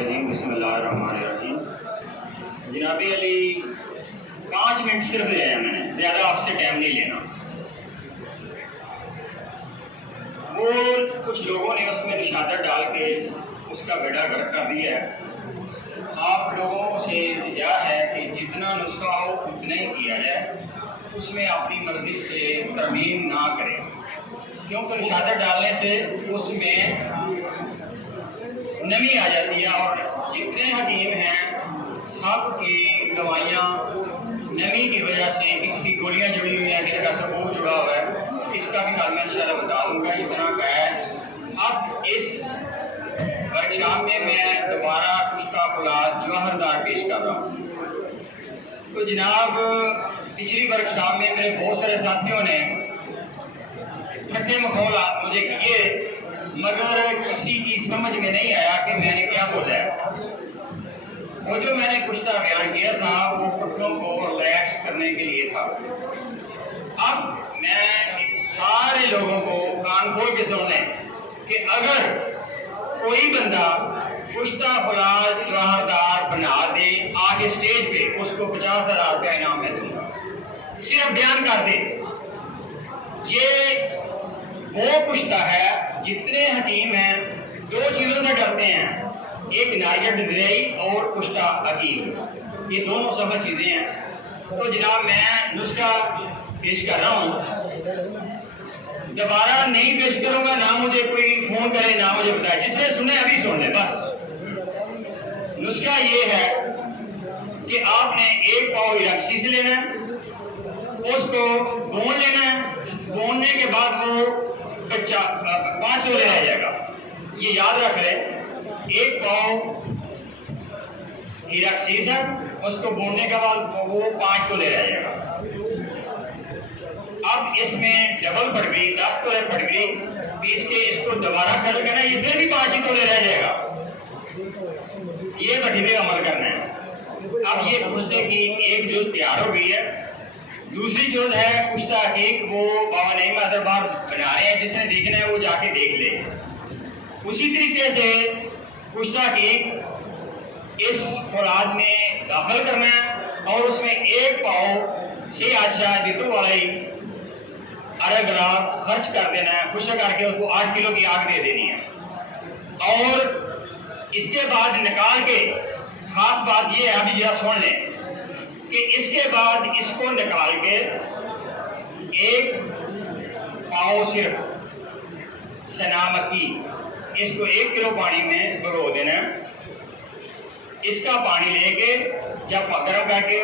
रहीम बिस्मिल्लाहिर्रहमानिर्रहीम। जनाबी अली 5 मिनट सिर्फ लिया है मैंने, ज़्यादा आपसे टाइम नहीं लेना। वो कुछ लोगों ने उसमें निशादत डाल के उसका बेड़ा गर्क कर दिया है। आप लोगों से इल्तिजा है कि जितना नुस्खा हो उतना ही किया जाए, उसमें अपनी मर्ज़ी से तरमीम ना करें, क्योंकि निशादत डालने से उसमें नमी आ जाती है और जितने हकीम हैं सब की दवाइयाँ नमी की वजह से, इसकी गोलियाँ जुड़ी हुई हैं, जिनका सबूत जुड़ा हुआ है, इसका भी हाल मैं इंशाल्लाह बता दूँगा। इतना का है। अब इस वर्कशॉप में मैं दोबारा कुश्ता फौलाद जवाहरदार पेश कर रहा हूँ। तो जनाब, पिछली वर्कशॉप में मेरे बहुत सारे साथियों ने ठट्ठे मखौलात मुझे किए, मगर किसी की समझ में नहीं आया कि मैंने क्या बोला है। वो जो मैंने कुश्ता बयान किया था वो पुट्ठों को रिलैक्स करने के लिए था। अब मैं इस सारे लोगों को कान खोल के सुन लें कि अगर कोई बंदा कुश्ता फौलाद जवाहरदार बना दे आगे स्टेज पे, उसको 50,000 रुपया इनाम मैं दूंगा। सिर्फ बयान कर दे। ये वो कुश्ता है, जितने हकीम हैं 2 चीज़ों से डरते हैं, एक नारियल डंडरेई और कुश्ता अकीब, ये दोनों सफल चीज़ें हैं। तो जनाब, मैं नुस्खा पेश कर रहा हूँ, दोबारा नहीं पेश करूंगा, ना मुझे कोई फोन करे ना मुझे बताए। जिसने सुने अभी सुन ले बस। नुस्खा ये है कि आपने 1 पाव इराक्सी से लेना है, उसको भून लेना है। भूनने के बाद वो बच्चा 5 तोले रह जाएगा, ये याद रख ले। 1 पाव इराक्सी है, उसको भूनने के बाद वो 5 तोले रह जाएगा। अब इसमें डबल फटकरी 10 तोले फटकरी पीस के इसको दोबारा कर लेना, ये फिर भी 5 ही तोले रह जाएगा। ये भट्टी पे अमल करना है। अब ये कुश्ते की एक जुज तैयार हो गई है। दूसरी जुज है कुश्ता हकीक, वो बाबा नईम दरबार बना रहे हैं, जिसने देखना है वो जाके देख ले। उसी तरीके से कुश्ता हकीक इस फौलाद में दाखिल करना है और उसमें 1 पाव से आशा दितु वाली अरग खर्च कर देना है, खुश करके उसको 8 किलो की आग दे देनी है। और इसके बाद निकाल के, खास बात ये है, अभी जरा सुन लें कि इसके बाद इसको निकाल के 1 पाव सिर्फ सना मक्की, इसको 1 किलो पानी में भिगो देना है। इसका पानी लेके जब गर्म करके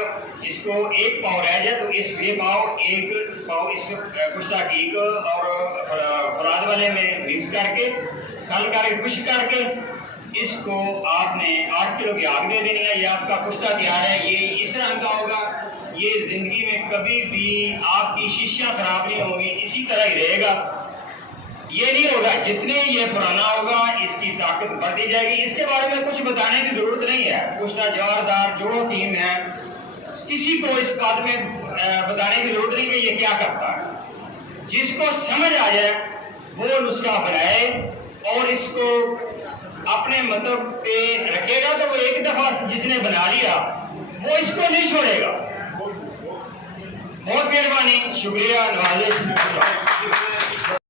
इसको 1 पाव रह जाए तो इस 1 पाव इस कुश्ता हकीक और फौलाद वाले में मिक्स करके तल करके खुश करके इसको आपने 8 किलो की आग दे देनी है। ये आपका कुश्ता तैयार है। ये इस तरह का होगा, ये जिंदगी में कभी भी आपकी शीशियां खराब नहीं होगी, इसी तरह ही रहेगा। ये नहीं होगा, जितने ये पुराना होगा इसकी ताकत बढ़ती जाएगी। इसके बारे में कुछ बताने की जरूरत नहीं है। कुश्ता जवाहरदार जो हकीम है, किसी को इस बात में बताने की जरूरत नहीं कि ये क्या करता है। जिसको समझ आ जाए वो नुस्खा बनाए और इसको अपने मतलब पे रखेगा, तो वो एक दफा जिसने बना लिया वो इसको नहीं छोड़ेगा। बहुत मेहरबानी, शुक्रिया, नवाजिश।